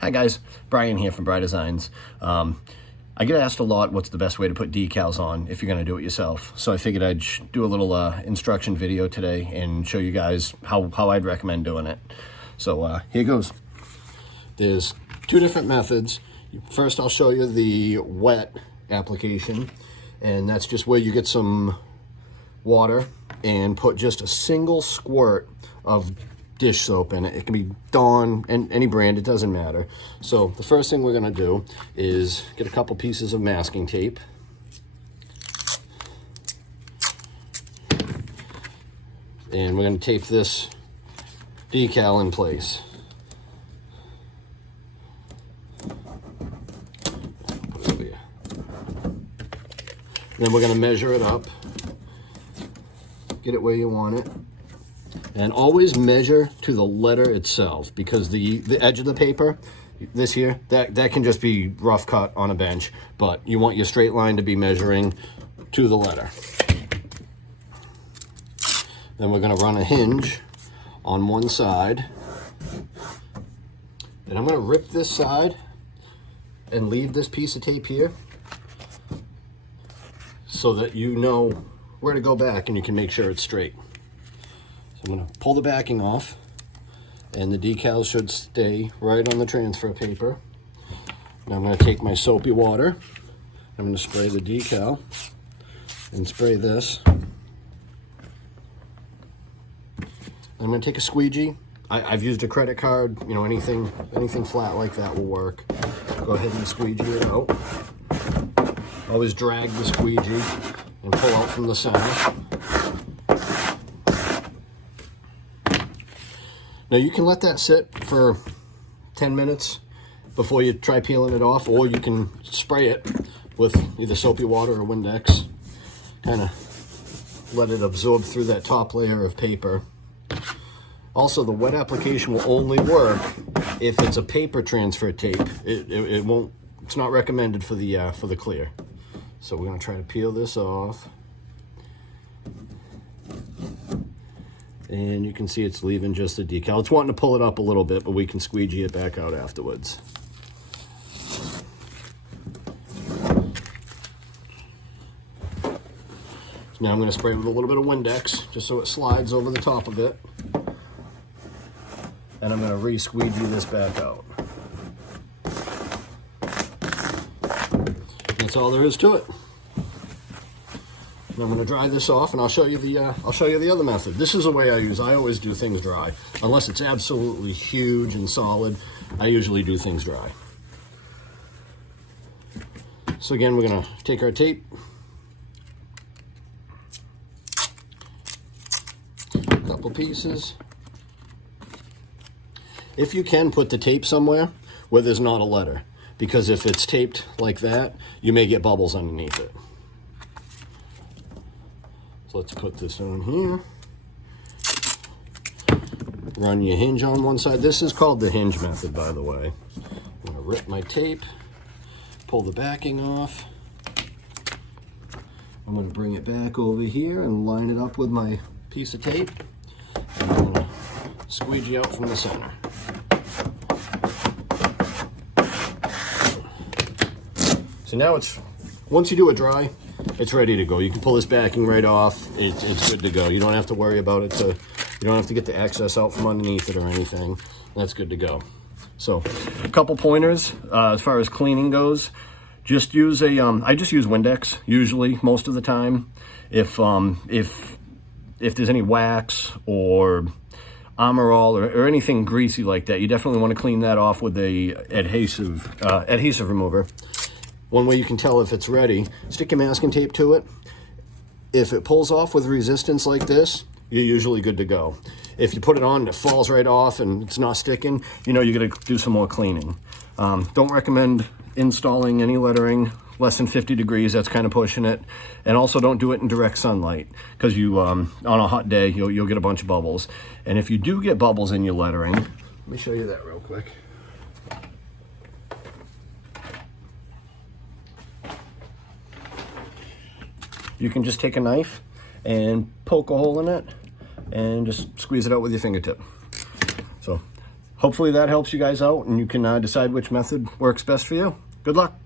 Hi guys, Brian here from Bright Designs. I get asked a lot what's the best way to put decals on if you're going to do it yourself. So I figured I'd do a little instruction video today and show you guys how I'd recommend doing it. So here goes. There's two different methods. First I'll show you the wet application, and that's just where you get some water and put just a single squirt of dish soap in it. It can be Dawn and any brand, it doesn't matter. So the first thing we're going to do is get a couple pieces of masking tape. And we're going to tape this decal in place. Put it over here. Then we're going to measure it up. Get it where you want it. And always measure to the letter itself, because the edge of the paper, this here, that can just be rough cut on a bench, but you want your straight line to be measuring to the letter. Then we're going to run a hinge on one side. And I'm going to rip this side and leave this piece of tape here so that you know where to go back and you can make sure it's straight. So I'm going to pull the backing off, and the decal should stay right on the transfer paper. Now I'm going to take my soapy water. I'm going to spray the decal and spray this. I'm going to take a squeegee. I've used a credit card, you know, anything flat like that will work. Go ahead and squeegee it out. Always drag the squeegee and pull out from the center. Now you can let that sit for 10 minutes before you try peeling it off, or you can spray it with either soapy water or Windex. Kind of let it absorb through that top layer of paper. Also, the wet application will only work if it's a paper transfer tape. It won't. It's not recommended for the clear. So we're going to try to peel this off. And you can see it's leaving just the decal. It's wanting to pull it up a little bit, but we can squeegee it back out afterwards. So now I'm going to spray with a little bit of Windex, just so it slides over the top of it. And I'm going to re-squeegee this back out. That's all there is to it. I'm going to dry this off, and I'll show you the other method. This is the way I use. I always do things dry, unless it's absolutely huge and solid. I usually do things dry. So again, we're going to take our tape, a couple pieces. If you can, put the tape somewhere where there's not a letter, because if it's taped like that, you may get bubbles underneath it. So let's put this on here. Run your hinge on one side. This is called the hinge method, by the way. I'm going to rip my tape, pull the backing off. I'm going to bring it back over here and line it up with my piece of tape. And I'm going to squeegee out from the center. So now once you do it dry, it's ready to go. You can pull this backing right off. It's good to go. You don't have to worry about it. You don't have to get the excess out from underneath it or anything. That's good to go. So a couple pointers as far as cleaning goes. Just use I just use Windex usually most of the time. If there's any wax or Armor All or anything greasy like that, you definitely want to clean that off with a adhesive remover. One way you can tell if it's ready, stick your masking tape to it. If it pulls off with resistance like this, you're usually good to go. If you put it on and it falls right off and it's not sticking, you know you're going to do some more cleaning. Don't recommend installing any lettering less than 50 degrees. That's kind of pushing it. And also don't do it in direct sunlight, because you on a hot day you'll get a bunch of bubbles. And if you do get bubbles in your lettering, let me show you that real quick. You can just take a knife and poke a hole in it and just squeeze it out with your fingertip. So hopefully that helps you guys out and you can decide which method works best for you. Good luck.